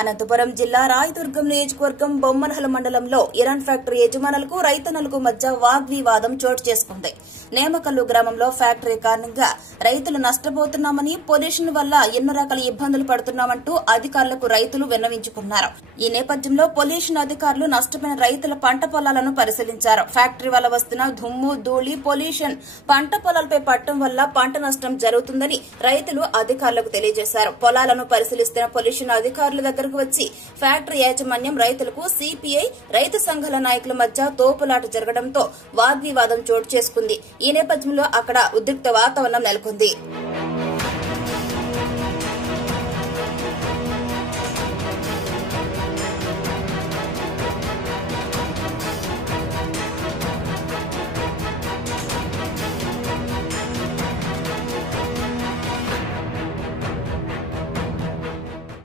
అనంతపురం జిల్లా రాయదుర్గం నియోజకవర్గం బొమ్మనహల మండలంలో ఇరాన్ ఫ్యాక్టరీ యజమానులకు రైతన్నలకు మధ్య వాగ్వివాదం చోటు చేసుకుంది. నేమకల్లు గ్రామంలో ఫ్యాక్టరీ కారణంగా రైతులు నష్టపోతున్నామని, పొల్యూషన్ వల్ల ఎన్నో రకాల ఇబ్బందులు పడుతున్నామంటూ అధికారులకు రైతులు విన్నవించుకున్నారు. ఈ నేపథ్యంలో పొల్యూషన్ అధికారులు నష్టపోయిన రైతుల పంట పొలాలను పరిశీలించారు. ఫ్యాక్టరీ వల్ల వస్తున్న దుమ్ము, ధూళి, పొల్యూషన్ పంట పొలాలపై పడటం వల్ల పంట నష్టం జరుగుతుందని రైతులు అధికారులకు తెలియజేశారు. పొలాలను పరిశీలిస్తున్న పొల్యూషన్ అధికారుల దగ్గరకు వచ్చి ఫ్యాక్టరీ యాజమాన్యం, రైతులకు సిపిఐ, రైతు సంఘాల నాయకుల మధ్య తోపులాట జరగడంతో వాగ్వివాదం చోటు చేసుకుంది. ఈ నేపథ్యంలో అక్కడ ఉద్రిక్త వాతావరణం నెలకొంది.